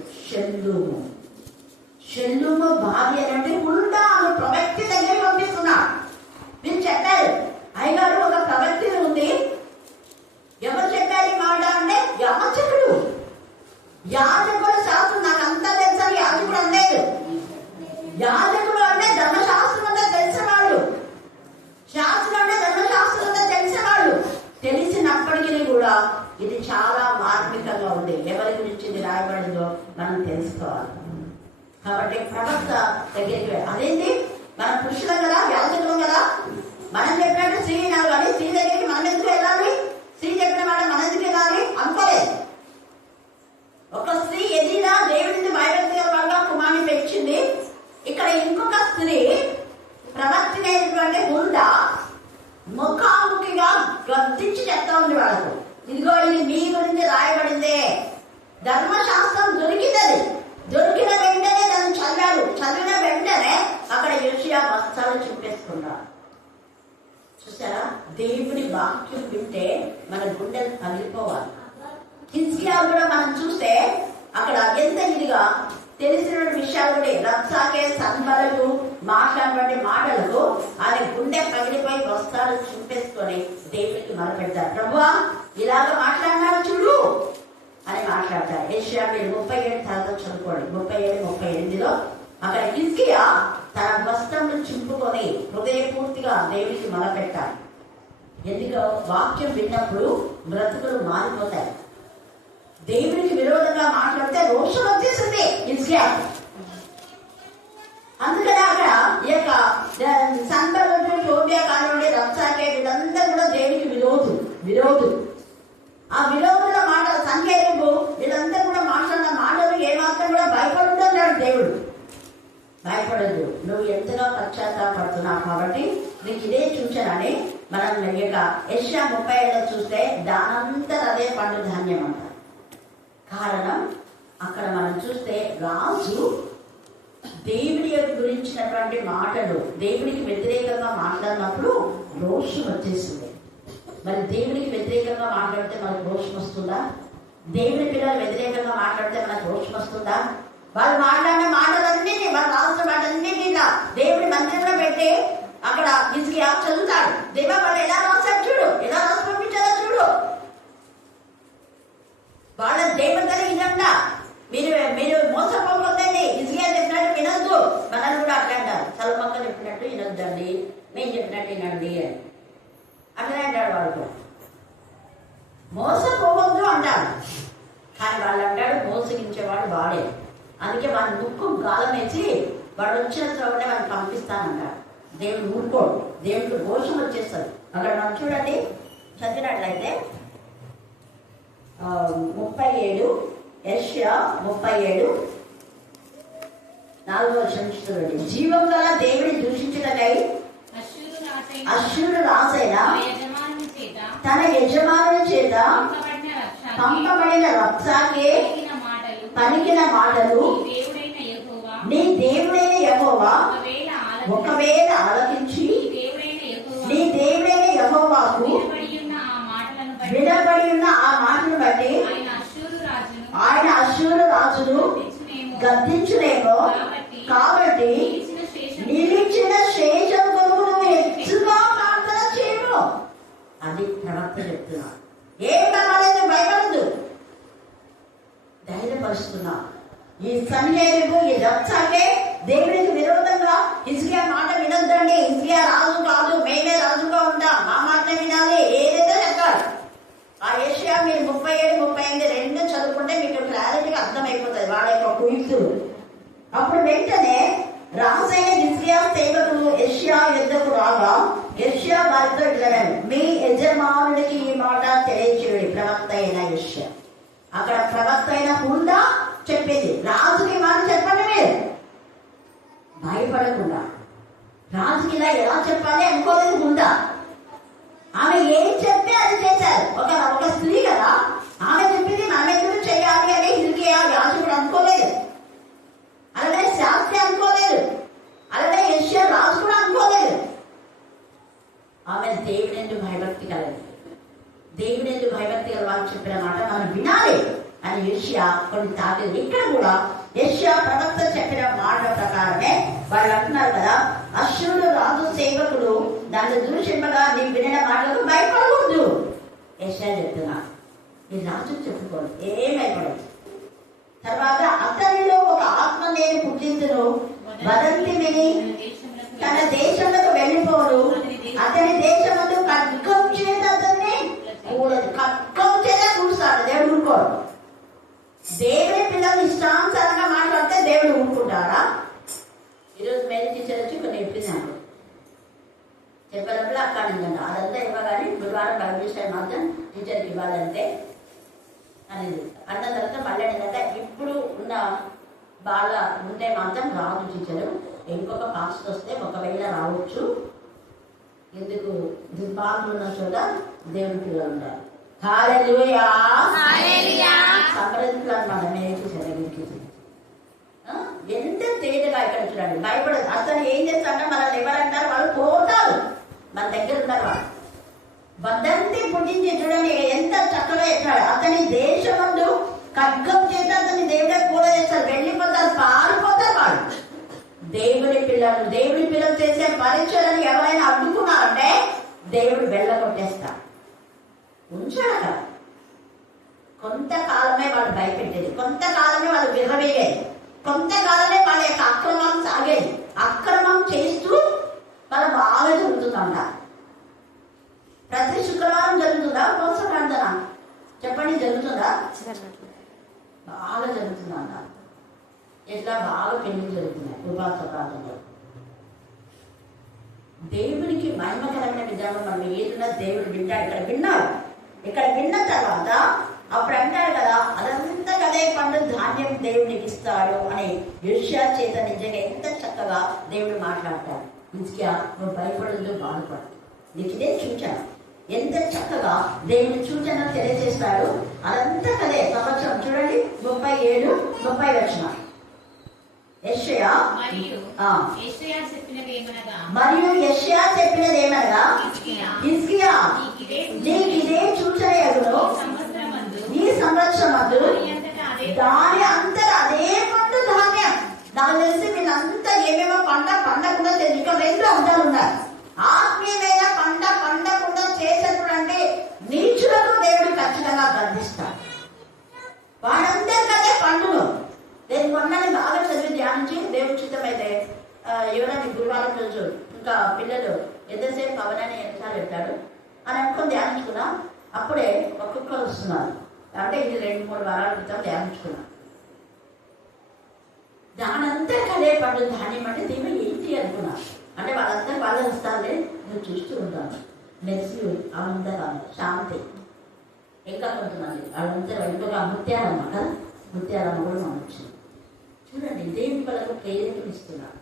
షెల్లుము భార్య అంటే హుల్దా అను ప్రవక్తి దగ్గర పంపిస్తున్నారు. మీరు చెప్పారు అయ్యగారు ఒక ప్రవక్తి ఉంది. ఎవరు చెప్పారు ఈ మాట అంటే యాజకుడు. యాజకుడు శాస్త్రం నాకు అంతా తెలుసా? యాజకుడు అనలేదు. యాజకుడు అంటే ధర్మశాస్త్రం అంతా తెలిసేవాళ్ళు, శాస్త్రం అంటే ధర్మశాస్త్రం అంతా తెలిసేవాళ్ళు. తెలిసినప్పటికీ కూడా ఇది చాలా మార్మికంగా ఉంది. ఎవరి గురించి ఇది రాయబడిందో మనం తెలుసుకోవాలి. కాబట్టి ప్రవక్త దగ్గరికి అదేంటి, మన పురుషులం కదా, యాజకులం కదా, మనం చెప్పినట్టు స్త్రీ వినాలి. కానీ స్త్రీ దగ్గరికి మనం ఎందుకు వెళ్ళాలి? స్త్రీ చెప్పిన మాట మన ఎందుకు వెళ్ళాలి అనుకోలేదు. ఒక స్త్రీ ఎదిగినా దేవుడిని భయభక్తి గల కుమారుని పెంచింది. ఇక్కడ ఇంకొక స్త్రీ ప్రవక్తినైనటువంటి హుల్దా ముఖాముఖిగా గద్దించి చెప్తా ఉంది వాళ్ళకు, ఇదిగో ఇది మీ గురించి రాయబడిందే. ధర్మశాస్త్రం దొరికిందని, దొరికిన వెంటనే దాన్ని చదివాడు. చదివిన వెంటనే అక్కడ యోషియా వస్త్రాలు చింపేసుకున్నాడు. చూసారా, దేవుని వాక్యం వింటే మన గుండెలు పగిలిపోవాలి. హిజ్కియా కూడా మనం చూస్తే అక్కడ ఎంత ఇదిగా తెలిసిన విషయాలు రప్సాకే సంబలకు మాట్లాడినటువంటి మాటలకు ఆయన గుండె పగిలిపోయి వస్త్రాలు చింపేసుకొని దేవుడికి మొరపెడతారు. ప్రభువా ఇలాగ మాట్లాడినారు చూడు అని మాట్లాడతారు. యెషయా మీరు 37 తర్వాత చదువుకోండి. 37-38లో అక్కడ హిజ్కియా తన వస్త్రములు చింపుకొని హృదయపూర్తిగా దేవుడికి మొరపెట్టాలి. ఎందుకో వాక్యం విన్నప్పుడు బ్రతుకులు మారిపోతాయి. దేవుడికి విరోధంగా మాట్లాడితే రోషం వచ్చేసింది హిజ్కియా. అందుకని అక్కడ ఈ యొక్క సంబరుడు, టోబియా కానివ్వండి, రబ్షాకే వీళ్ళందరూ కూడా దేవుడికి విరోధులు. ఆ విరోధుల మాట సంఖ్యకు వీళ్ళందరూ కూడా మాట్లాడిన మాటలు ఏమాత్రం కూడా భయపడుతున్నాడు దేవుడు. భయపడదు, నువ్వు ఎంతగా పశ్చాత్తాపడుతున్నావు కాబట్టి నీకు ఇదే చూచానని మనం ఈ యొక్క యెషయా 37 చూస్తే దానంతా అదే పండు ధాన్యం అంటారు. కారణం అక్కడ మనం చూస్తే రాజు దేవుడి గురించినటువంటి మాటలు దేవుడికి వ్యతిరేకంగా మాట్లాడినప్పుడు రోషం వచ్చేసింది. మరి దేవుడికి వ్యతిరేకంగా మాట్లాడితే మనకు రోషం వస్తుందా? దేవుడి పిల్లలు వ్యతిరేకంగా మాట్లాడితే మనకు రోషం వస్తుందా? వాళ్ళు మాట్లాడిన మాటలన్నీ వాళ్ళు రాసిన మాటలన్నీ దేవుడి మందిరంలో పెట్టి అక్కడ హిజ్కియా చదువుతాడు. దేవా వాళ్ళు ఎలా రాశారు చూడు, ఎలా రాసి పంపించారో చూడు. వాళ్ళ దేవుడిని వినండా, మీరు మోసపోతుందండి. హిజ్కియా చెప్పినట్టు వినొద్దు. మనల్ని కూడా అట్లా అంటారు, సల్మక్క చెప్పినట్టు వినొద్దండి, మేము చెప్పినట్టు వినండి అని అట్లనే అంటాడు. వాళ్ళు మోసపోవద్దు అంటారు, కానీ వాళ్ళు అంటాడు మోసగించేవాడు వాడే. అందుకే వాళ్ళ ముక్కు గాలం వేసి వాడు వచ్చిన తర్వాత వాళ్ళని పంపిస్తానంటాడు. దేవుడు ఊరుకోడు, దేవుడికి రోషం వచ్చేస్తుంది. అక్కడ మనం చూడండి చదివినట్లయితే 37 యెషయా 37:4 చూడండి. జీవం గల దేవుడి దూషించుటకై అశ్షూరు రాజైన తన యజమానుని చేత పంపబడిన రబ్షాకే పలికిన మాటలు నీ దేవుడైన యెహోవా ఒకవేళ ఆలకించి నీ దేవుడైన యెహోవాకు వినబడి ఉన్న ఆ మాటను బట్టి ఆయన అశ్షూరు రాజును గద్దించునేమో. కాబట్టి నిలిచిన శేషం కొరకు నువ్వు ఎక్కువగా ప్రార్థన చేయము. అది ప్రవక్త చెప్తున్నా. ఏం కావాలని భయపడద్దు, ధైర్యపరుస్తున్నా. ఈ సంజయుడు ఈ రబ్షాకే దేవుడికి విరోధంగా హిజ్కియా మాట వినొద్దండి, హిజ్కియా రాజు కాదు, మేమే రాజుగా ఉంటాం, మా మాట వినాలి ఏదైతే చెప్తాడు. ఆ యెషయా మీరు 37-38 చదువుకుంటే మీకు క్లారిటీగా అర్థమైపోతుంది వాళ్ళ యొక్క కుయుక్తులు. అప్పుడు వెంటనే రాజైన హిజ్కియా సేవకులు యెషయా యుద్ధకు రాగా యెషయా వారితో ఇట్లనెను, మీ యజమానుడికి ఈ మాట తెలియచేయుడి. ప్రవక్త అయిన యెషయా, అక్కడ ప్రవక్త అయిన హుల్దా చెప్పింది, రాజుకి మాట చెప్పండి. మీరు భయపడకుండా రాజుకి ఇలా ఎలా చెప్పాలి అనుకోలేదు హుల్దా. ఆమె ఏం చెప్తే అది చేశారు. ఒక స్త్రీ కదా, ఆమె చెప్పింది మనం ఎందుకు చేయాలి అని హిజ్కియా యాజకుడు అనుకోలేదు, అలాగే శాస్త్రి అనుకోలేదు, అలాగే యెషయా రాజు కూడా అనుకోలేదు. ఆమె దేవుని ఎందుకు భయభక్తి కలదు, దేవుని ఎందుకు భయభక్తి కల వాళ్ళు చెప్పిన మాట మనం వినాలి అని యెషయా కొన్ని తాకింది. ఇక్కడ కూడా యెషయా ప్రవక్త చెప్పిన మాట ప్రకారమే వాళ్ళు అంటున్నారు కదా, అశ్షూరు రాజు సేవకుడు దాన్ని దూషింపగా నీవు వినిన మాటలకు భయపడకూడదు. యెషయా చెప్తున్నా, ఈ రాజు చెప్పుకోండి, ఏం భయపడదు. తర్వాత అతనిలో ఒక ఆత్మ నేను పుట్టించును, వదంతి విని తన దేశంలోకి వెళ్ళిపోను, అతని దేశంలో ఖడ్గం చేత అతన్ని కూడదు, ఖడ్గం చేత కూర్చాడు. దేవుడు ఊరుకోడు. దేవుడి పిల్లలు ఇష్టానుసారంగా మాట్లాడితే దేవుడు ఊరుకుంటారా? ఈరోజు మేరీ టీచర్ వచ్చి కొన్ని చెప్పినాను, చెప్పినప్పుడు అక్కడ అదంతా ఇవ్వగానే గురువారం బైబిల్ స్టడీ మాత్రం టీచర్కి ఇవ్వాలంటే అనేది అన్న తర్వాత మళ్ళీ ఏంటంటే ఇప్పుడు ఉన్న బాగా ఉంటే మాత్రం రాదు టీచరు, ఇంకొక పాస్ట్ వస్తే ఒకవేళ రావచ్చు. ఎందుకు దుర్భాగ్యం ఉన్న చోట దేవుడి పిల్లలు ఉంటారు. హల్లెలూయా సంప్రదించాలి మన మేరీ టీచర్ ఎంత తేలిగా ఇక్కడ చూడండి, భయపడదు. అసలు ఏం చేస్తారంటే మనల్ని ఎవరంటారు, వాళ్ళు పోతారు, మన దగ్గర ఉన్నారు. వాళ్ళు వదంతి పుట్టించి చూడండి ఎంత చక్కగా చెప్పాడు. అతని దేశమందు ఖడ్గం చేత అతని దేవుడే కూడా చేస్తారు, వెళ్ళిపోతారు, పారిపోతారు. వాళ్ళు దేవుడి పిల్లలు చేసే పరీక్షలను ఎవరైనా అడ్డుకున్నారంటే దేవుడు వెళ్ళగొట్టేస్తాడు. ఉంచాడు అక్కడ. కొంతకాలమే వాళ్ళు భయపెట్టేది, కొంతకాలమే వాళ్ళు విర్రవేగేది, కొంతకాలమే వాళ్ళ యొక్క అక్రమం సాగేది. అక్రమం చేస్తూ వాళ్ళ బాగా జరుగుతుందంట. ప్రతి శుక్రవారం జరుగుతుందా ఉపవాస ప్రార్థన? చెప్పండి, జరుగుతుందా? బాగా జరుగుతుందంట. ఎట్లా బాగా పెళ్లి జరుగుతున్నాయి ఉపవాస ప్రార్థనలో. దేవునికి మహిమకరమైన విధానం మనం ఏదైనా దేవుడు వింటాడు. ఇక్కడ విన్న తర్వాత అప్పుడు అంటాడు కదా, అదంతా కదే పండు ధాన్యం దేవునికి ఇస్తాడు అని యెషయా చేత నిజంగా ఎంత చక్కగా దేవుడు మాట్లాడతాడు. హిజ్కియా, నువ్వు భయపడదు, బాధపడు, నీకు ఇదే సూచన. ఎంత చక్కగా దేవుని సూచన తెలియజేస్తాడు. అదంతా కదే సంవత్సరం చూడండి 37-30 వచనం. యెషయా మరియు యెషయా చెప్పినది ఏమనగా, హిజ్కియా నీకు ఇదే సూచన ఎదురు ఈ సంవత్సరమందు దాని అంతా అదే పండు ధాన్యం. నాకు తెలిసి వీళ్ళంతా ఏమేమో పండకుండా ఇంకా 2 అంశాలు ఉన్నాయి. ఆత్మీయమైన పండకుండా చేసేప్పుడు అంటే నీచులకు దేవుడు ఖచ్చితంగా గర్దిస్తాడు. వాడందరికదే పండును. నేను మొన్ననే బాగా చదివి ధ్యానించి దేవుడి చిత్తమైతే ఎవరైనా గురువారం రోజు ఇంకా పిల్లలు ఎంతసేపు పవనాన్ని ఎన్నిసార్లు పెట్టాడు అని అనుకుని ధ్యానించుకున్నా. అప్పుడే ఒక్కొక్కరు వస్తున్నారు. అంటే ఇది 2-3 వారాల క్రితం ధ్యానించుకున్నా. దానంతా కదే పండు ధాన్యం అంటే దీని ఏంటి అనుకున్నా. అంటే వాళ్ళందరూ వాళ్ళ వస్తాలే నువ్వు చూస్తూ ఉంటాను. నెక్స్ట్ అవంతా శాంతి, ఇంకా కొంతమంది వాళ్ళంతా ఇంకొక ముత్యాలమ్మ కదా, ముత్యాలమ్మ కూడా మనం వచ్చింది. చూడండి, దేవుని వాళ్ళకు ప్రేరేపణ ఇస్తున్నారు.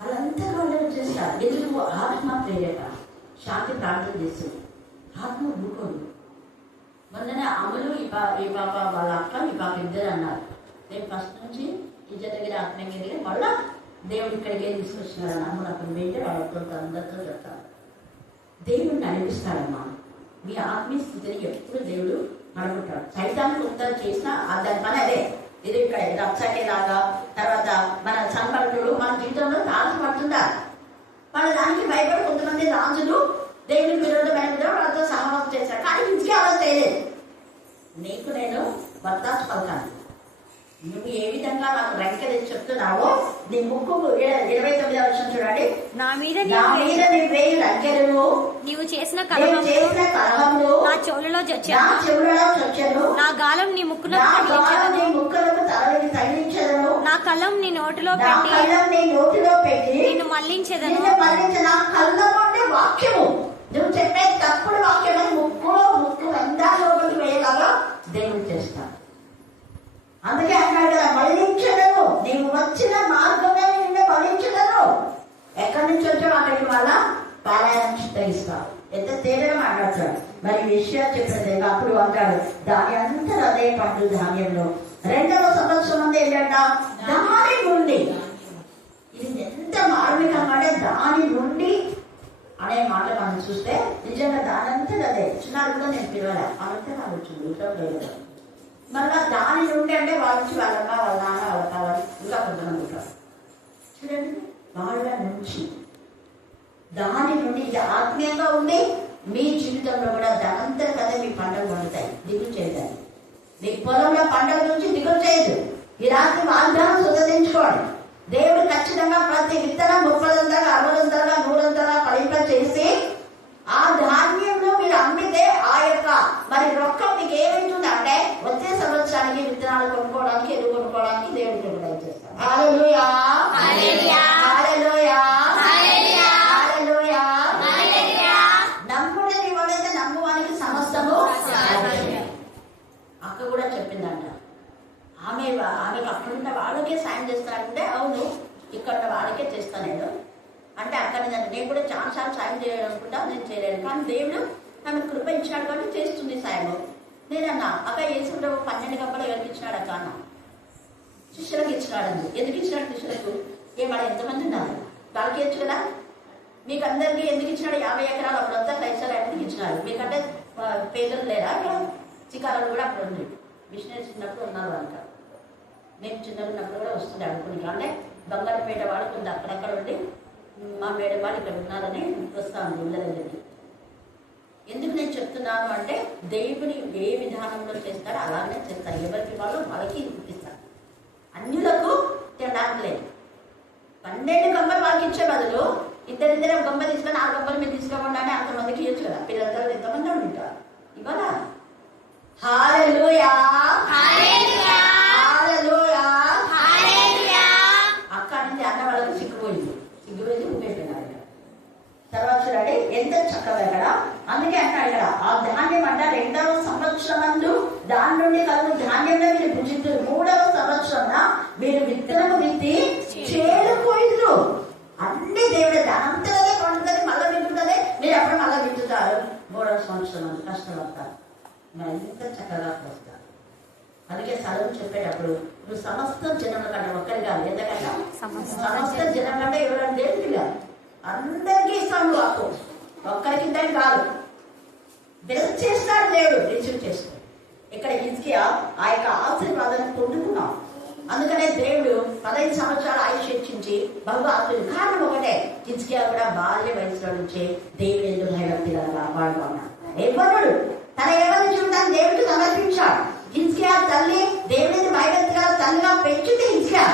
వాళ్ళంతా వాళ్ళు చేస్తారు. ఎందుకు? ఆత్మ ప్రేరేపణ, శాంతి ప్రార్థన చేస్తుంది. ఆత్మ ఊరుకోదు. మొన్ననే అమలు ఈ పాప వాళ్ళ అక్క ఈ పాప ఇద్దరు అన్నారు, నేను ఫస్ట్ నుంచి ఇజ్జ దగ్గర ఆత్మీయ మళ్ళా దేవుడు ఇక్కడికే తీసుకొచ్చినాడు అని అమ్మ అక్కడ వెంటే వాళ్ళతో అందరితో చెప్తారు. దేవుడు నడిపిస్తాడమ్మా. మీ ఆత్మీయ స్థితిని ఎప్పుడు దేవుడు నడుపుతాడు. సైతానికి ఉత్తరం చేసినా దాని పని అదే. ఇది ఇక్కడ రప్సాకేలాగా తర్వాత మన సంపర్కులు మన జీవితంలో తారసపడుతుందా. వాళ్ళ దానికి భయపడి కొంతమంది రాజులు దేవుని విరోధమైన వాళ్ళతో సహవాసం చేశారు. కానీ ఇంటికి అలా చేయలేదు. నీకు నేను వత్తాసు పలకాను. నువ్వు ఏ విధంగా నాకు రంకెలు చెప్తున్నావో నీ ముక్కు 29వ వచనం చూడండి. నా మీద నీ వేయి రంకెలు నీవు చేసిన కలహములు నా చెవులలో చొచ్చెను. నా గాలం నీ ముక్కులకు తగిలించెదను. నా కలం నీ నోటిలో పెట్టి నిన్ను మళ్లించెదను. నా కళ్ళం అంటే వాక్యము, నువ్వు చెప్పే తప్పుడు వాక్యం ముక్కు అంతా లోపలికి వేయలాగా దేవుడు చేస్తాను. అందుకే అన్నాడు కదా, మళ్లించడను, నీవు వచ్చిన మార్గమే నిన్ను మళ్లించడను. ఎక్కడి నుంచి వచ్చావు అక్కడికి మళ్ళా పారాయణం చిత్తగిస్తావు. ఎంత తేలిగా మాట్లాడతాడు. మరి విషయాలు చెప్పేది అప్పుడు అంటాడు, దాని అంతా అదే పండు ధాన్యంలో 2వ సంవత్సరం అంతా ఏంటంట, దాని నుండి. ఇది ఎంత మార్మికంగా అంటే దాని నుండి అనే మాట మనం చూస్తే నిజంగా దానంతా అదే. చిన్నారు కూడా నేను పిలవాలి అంతా కావచ్చు లేదు. మళ్ళా దాని నుండి అంటే వాళ్ళ నుంచి వాళ్ళమ్మ వాళ్ళ నాన్న వాళ్ళ కావాలి ఇంకా కొంతమంది ఉంటారు. చూడండి, వాళ్ళ నుంచి దాని నుండి ఇది ఆత్మీయంగా ఉంది. మీ జీవితంలో కూడా దానంతా కదా మీ పంటలు పండుతాయి. దిగులు చేయదాన్ని మీ పొలంలో పంటల నుంచి దిగులు చేయదు. ఈ రాత్రి వాగ్దానం సుధరించుకోండి. దేవుడు ఖచ్చితంగా ప్రతి విత్తనం 30 60 100 ఫలింప చేసి ఆ ధాన్యంలో మీరు అమ్మితే ఆ యొక్క మరి రొక్కం మీకు ఏమైతుంది అంటే వచ్చే సంవత్సరానికి విత్తనాలు కొనుక్కోవడానికి ఎరువు కొనుక్కోవడానికి దేవుడు కూడా చేస్తాడు. హల్లెలూయా, హల్లెలూయా, హల్లెలూయా, హల్లెలూయా, హల్లెలూయా. నమ్ముడని వాళ్ళైతే నమ్మువానికి సమస్తము. అక్క కూడా చెప్పిందంట, ఆమెకు అక్కడున్న వాళ్ళకే సాయం చేస్తానంటే అవును ఇక్కడ వాళ్ళకే చేస్తాను నేను అంటే అక్కడ నేను కూడా చాలాసార్లు సాయం చేయాలనుకుంటా, నేను చేయలేను. కానీ దేవుడు నన్ను కృప ఇచ్చాడు కాబట్టి చేస్తుంది సాయం. నేనన్నా అక్క వేసుకుంటే 12 గంపలు ఎవరికి ఇచ్చినాడు అక్క అన్న, శిష్యులకు ఇచ్చినాడండి. ఎందుకు ఇచ్చినాడు శిష్యులకు? వాళ్ళ ఎంతమంది ఉన్నారు వాళ్ళకి ఇచ్చు కదా. మీకు అందరికీ ఎందుకు ఇచ్చినాడు? 50 ఎకరాలు అప్పుడంతా పైసలు ఎందుకు ఇచ్చినాడు? మీకంటే పేదలు లేరా? అక్కడ చికారాలు కూడా అప్పుడు ఉంది. బిజినెస్ ఉన్నప్పుడు ఉన్నారు వాళ్ళ. మేము చిన్నగా ఉన్నప్పుడు కూడా వస్తుంది అనుకుని అంటే బంగారుపేట వాళ్ళు కొంత అక్కడక్కడ ఉండి మా మేడం వాళ్ళు ఇక్కడ ఉన్నారని వస్తాను ఇళ్ళ దగ్గరికి. ఎందుకు నేను చెప్తున్నాను అంటే దేవుని ఏ విధానంలో చేస్తాడో అలాగే చేస్తారు. ఎవరికి వాళ్ళకి ఇప్పిస్తారు. అన్యులకు తినడానికి లేదు. 12 గంపలు వాళ్ళకి ఇచ్చే బదులు ఇద్దరు గంప తీసుకొని 6 గంపలు మీరు తీసుకోకుండా అంతమందికి ఇవ్వచ్చు కదా. పిల్లలతో ఎంతమంది ఉంటారు ఇవాళ. హల్లెలూయా హల్లెలూయా హల్లెలూయా. అక్కడి నుంచి అన్న వాళ్ళకి సిగ్గుపోయింది ఊపేపోయినాడు. తర్వాత చూడండి ఎంత చక్కగా ఇక్కడ. అందుకే అంటాడు ఇక్కడ ఆ ధాన్యం అంట 2వ సంవత్సరమందు దాని నుండి కలుగు ధాన్యంలో మీరు భుజిద్దురు. 3వ సంవత్సరం మీరు విత్తనము విత్తి చేరుకోయిద్రు. అన్ని దేవుడి దానంతనే పండుతుంది, మళ్ళీ వింటుంది. మీరు ఎప్పుడు మళ్ళీ వింటుతారు. 3వ సంవత్సరం అందు కష్టపడతారు. ఎంత చక్కగా వస్తారు. అందుకే సలహా చెప్పేటప్పుడు నువ్వు సమస్త జనం కంటే ఒక్కరి కాదు, ఎందుకంటే సమస్త జనం కంటే ఎవరైనా దేవుడికి కాదు, అందరికీ ఇస్తాడు. వాకు ఒక్కరికి ఇద్దరికి కాదు. బ్లెస్ చేస్తాడు దేవుడు, రిసీవ్ చేస్తాడు. ఇక్కడ హిజ్కియా ఆ యొక్క ఆశీర్వాదాన్ని పొందుకున్నాం. అందుకనే దేవుడు 15 సంవత్సరాలు ఆయుష్ ఇచ్చించి బహుగా ఆశీర్వాదం. కారణం ఒకటే, హిజ్కియా కూడా బాల్య వయసులో నుంచే దేవుడు ఎందుకు భయభక్తి గల వాడుకున్నాడు. ఎవరుడు తన ఎవరిని చూడటానికి దేవుడికి సమర్పించాడు. హిజ్కియా తల్లి దేవుడిని భయభక్తి గల తల్లిగా పెంచితే హిజ్కియా.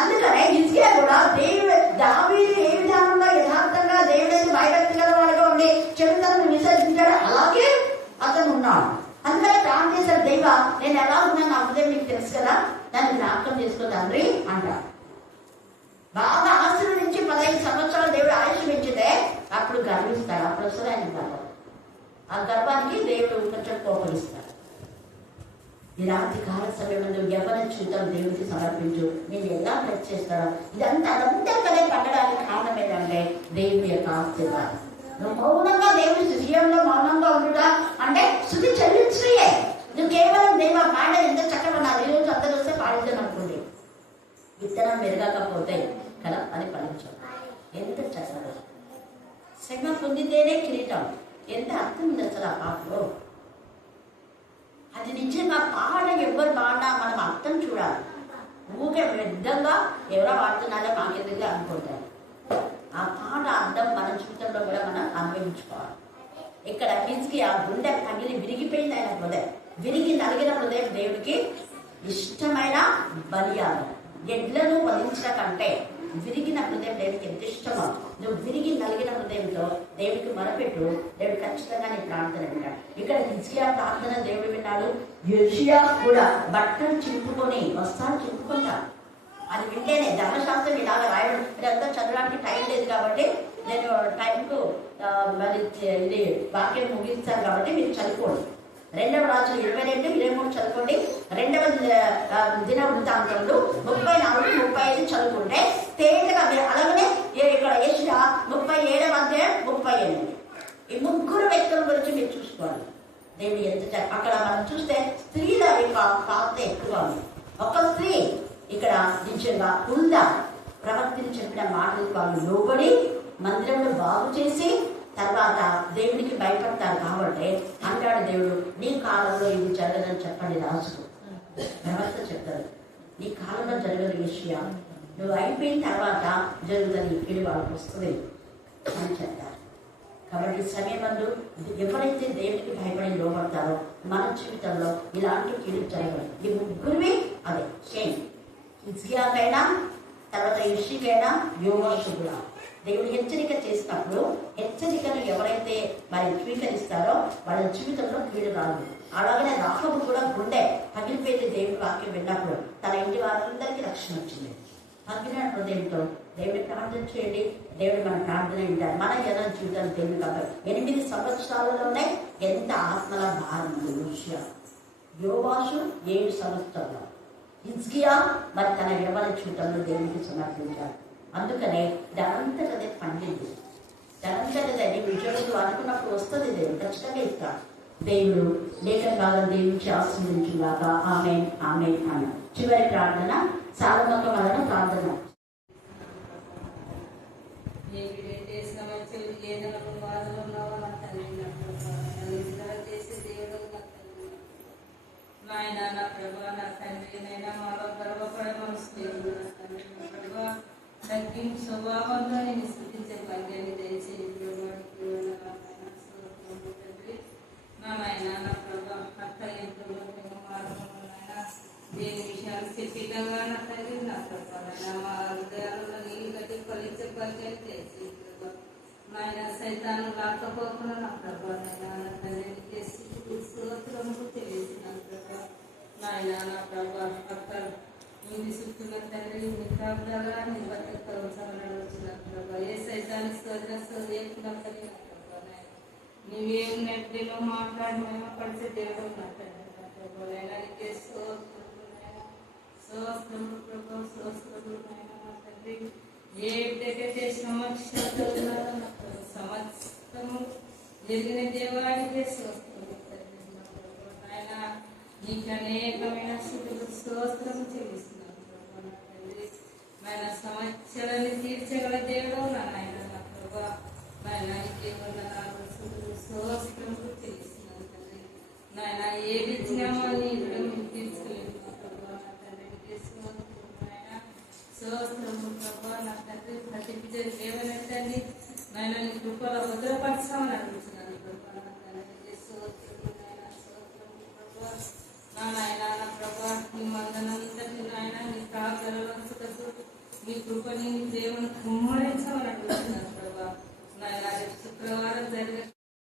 అందుకనే హిజ్కియా కూడా దేవుడు దావీదు ఏ విధానంలో యథార్థంగా దేవుడిని భయభక్తి గల వాడుగా ఉండి చెడుతలను విసర్జించాడు, అలాగే అతను ఉన్నాడు. అందుకనే ప్రార్థన చేశాడు, దైవ నేను ఎలా ఉన్నా నా హృదయం మీకు తెలుసు కదా, నన్ను జ్ఞాపకం చేసుకో తండ్రి అంటాడు. బాగా ఆశీర్వదించి 15 సంవత్సరాలు దేవుడు ఆయుష్ పెంచితే అప్పుడు గర్విస్తాడు. అప్పుడు వస్తుంది ఆయన గర్వం. ఆ గర్వానికి దేవుడు కొంచెం కోపలిస్తాడు. ఇలాంటి కాల సమయంలో ఎవరి చూద్దాం దేవుడికి సమర్పించు, నేను ఎలా బ్లెస్ చేస్తాడో ఇదంతా అదంతా పండడానికి కారణం ఏంటంటే దేవుడి యొక్క ఆశీర్వాదం. నువ్వు మౌనంగా దేవుడి విషయంలో మౌనంగా ఉండుట అంటే శుద్ధి చెల్లించే. నువ్వు కేవలం దేవ పాడ ఎంత చక్కగా నా రోజు అందరూ వస్తే పాడించాను అనుకోండి, విత్తనం మెరగకపోతే కదా అది ఫలించాలి. ఎంత చక్కగా శ్రమ పొందితేనే కిరీటం. ఎంత అర్థం ఉంది అసలు ఆ పాటలో. అది నిజంగా పాట ఎవరు పాడినా మనం అర్థం చూడాలి. ఊకే పెద్దగా ఎవరో పాడుతున్నారో మాకెందుకు అనుకుంటారు. ఆ పాట అర్థం మన జీవితంలో కూడా మనం అనుభవించుకోవాలి. ఇక్కడ హిజ్కియా గుండె పగిలి విరిగిపోయింది. ఆయన హృదయం విరిగి నలిగిన హృదయం దేవుడికి ఇష్టమైన బలియాలు. ఎడ్లను వధించిన కంటే విరిగిన హృదయం దేవుడికి ఎంత ఇష్టమో. నువ్వు విరిగి నలిగిన హృదయంతో దేవుడికి మొరపెట్టు, దేవుడు ఖచ్చితంగా నీ ప్రార్థన విన్నాడు. ఇక్కడ హిజ్కియా ప్రార్థన దేవుడు విన్నాడు. యోషియా కూడా బట్టలు చింపుకొని వస్త్రాలు చింపుకుంటా. అది వింటేనే ధర్మశాస్త్రం ఇలాగ రాయడం. ఇదంతా చదవడానికి టైం లేదు కాబట్టి నేను టైంకు మరి ఇది వాక్యం ముగిస్తాను కాబట్టి మీరు చదువుకోండి. 2వ రాజులు 22, 23 చదువుకోండి. 2వ దిన వృత్తాంతంలో 34, 35 చదువుకుంటే తేటగా అలాగనే ఇక్కడ యెషయా 37వ అధ్యాయం 38. ఈ 3 వ్యక్తుల గురించి మీరు చూసుకోవాలి. దేవుడు ఎంత అక్కడ మనం చూస్తే స్త్రీల యొక్క పాత్ర ఎక్కువ ఉంది. ఒక స్త్రీ ఇక్కడ నిజంగా ఉందా ప్రవక్తిని చెప్పిన మాటలకు వాళ్ళు లోబడి మందిరంలో బాగు చేసి తర్వాత దేవునికి భయపడతారు. కాబట్టి అంటాడు దేవుడు, నీ కాలంలో ఇది జరగదని చెప్పండి రాజుకు. ప్రవక్త చెప్తారు, నీ కాలంలో జరగని విషయం నువ్వు అయిపోయిన తర్వాత జరుగుతుంది, కీడు వాళ్ళకి వస్తుంది అని చెప్తారు. కాబట్టి సమయమందు ఎవరైతే దేవునికి భయపడి లోపడతారో మన జీవితంలో ఇలాంటి కీడు జరగదు. ఈ ముగ్గురివి అదే సేమ్. హిజ్కియాకైనా తర్వాత యెషీకైనా యోవాషు కూడా దేవుడు హెచ్చరిక చేసినప్పుడు హెచ్చరికను ఎవరైతే మరి స్వీకరిస్తారో వాళ్ళ జీవితంలో కీడు రాదు. అలాగనే రాహబు కూడా గుండె పగిలిపోయింది దేవుడి వాక్యం విన్నప్పుడు. తన ఇంటి వారందరికీ రక్షణ వచ్చింది. పగిలిన హృదయంతో దేవుడి ప్రార్థన చేయండి. దేవుడు మన ప్రార్థన వింటారు. మన జన జీవితాలు దేవుడు కాబట్టి 8 సంవత్సరాలలోనే ఎంత ఆత్మల భారం విషయం. యోవాషు 7 సంవత్సరాలు. హిజ్కియా మరి తన యవ్వన జీవితంలో దేవుడికి సమర్పించారు. అందుకనే దానంతటదే పండింది. దానంతటదే నీ ఉద్యోగులు అనుకున్నప్పుడు వస్తుంది. దేవుడు ఖచ్చితంగా ఇస్తాడు. దేవుడు లేఖన భాగం దేవుడికి ఆశీర్వదించుగాక. ఆమేన్ ఆమేన్ అన్న చివరి ప్రార్థన సాలమొక వలన ప్రార్థన. నాయన నా ప్రభా నా తండ్రి నైనా మాలో గర్వపడే మనసు ప్రభా తగ్గింపు స్వభావంలో నేను స్థితి భాగ్యాన్ని దయచేసి నాయన నా ప్రభా అత్త ఎంతో మార్గంలో దేని విషయాలు చెప్పినగా నా తల్లి నా ప్రభా మా హృదయాలలో నీళ్ళకి ఫలించే భాగ్యాన్ని దయచేసి నాయన సైతాను రాకపోకుండా నా ప్రభా నాయన నా తండ్రికి స్తోత్రము తెలియజేసిన ప్రభా నాయన నా ప్రభా అక్కడ నీ చుట్టూ తండ్రి నీ కాపుదల నీ బతుకు వచ్చిన ప్రభా ఏ సైతాన్ని స్తోత్రం నువ్వేం నెట్లో మాట్లాడి మేము పరిచే దేవుడు మాట్లాడానికి స్వస్థము ప్రభా స్వస్థము తండ్రి ఏ బిడ్డకైతే సమస్తము జరిగిన దేవానికి స్వస్థము ఆయన నీకు అనేకమైన స్థితులు స్వస్థము చెల్లిస్తున్నాను తండ్రి ఆయన సమస్యలని తీర్చగల దేవుడు నాయన నా ప్రభా నాయనానికి స్వస్థము చెల్లిస్తున్నాను తండ్రి నాయన ఏది ఇచ్చినామో నీ తీర్చలేదు నా ప్రభా నా తండ్రికి స్వస్థము ప్రభా నా తండ్రి ప్రతి దేవనండి నాయన నీ కృపలో భద్రపరచామని అడుగుతున్నాను ప్రభా నా తండ్రికి స్వస్థము నాయన స్వస్థము ప్రభా నా నాయన నా ప్రభా నీ మందనంతటి నాయన నీ కాగలవంతులకు నీ కృపని దేవుని కుమ్మరించమని అడుగుతున్నాను ప్రభా నాయన శుక్రవారం జరిగే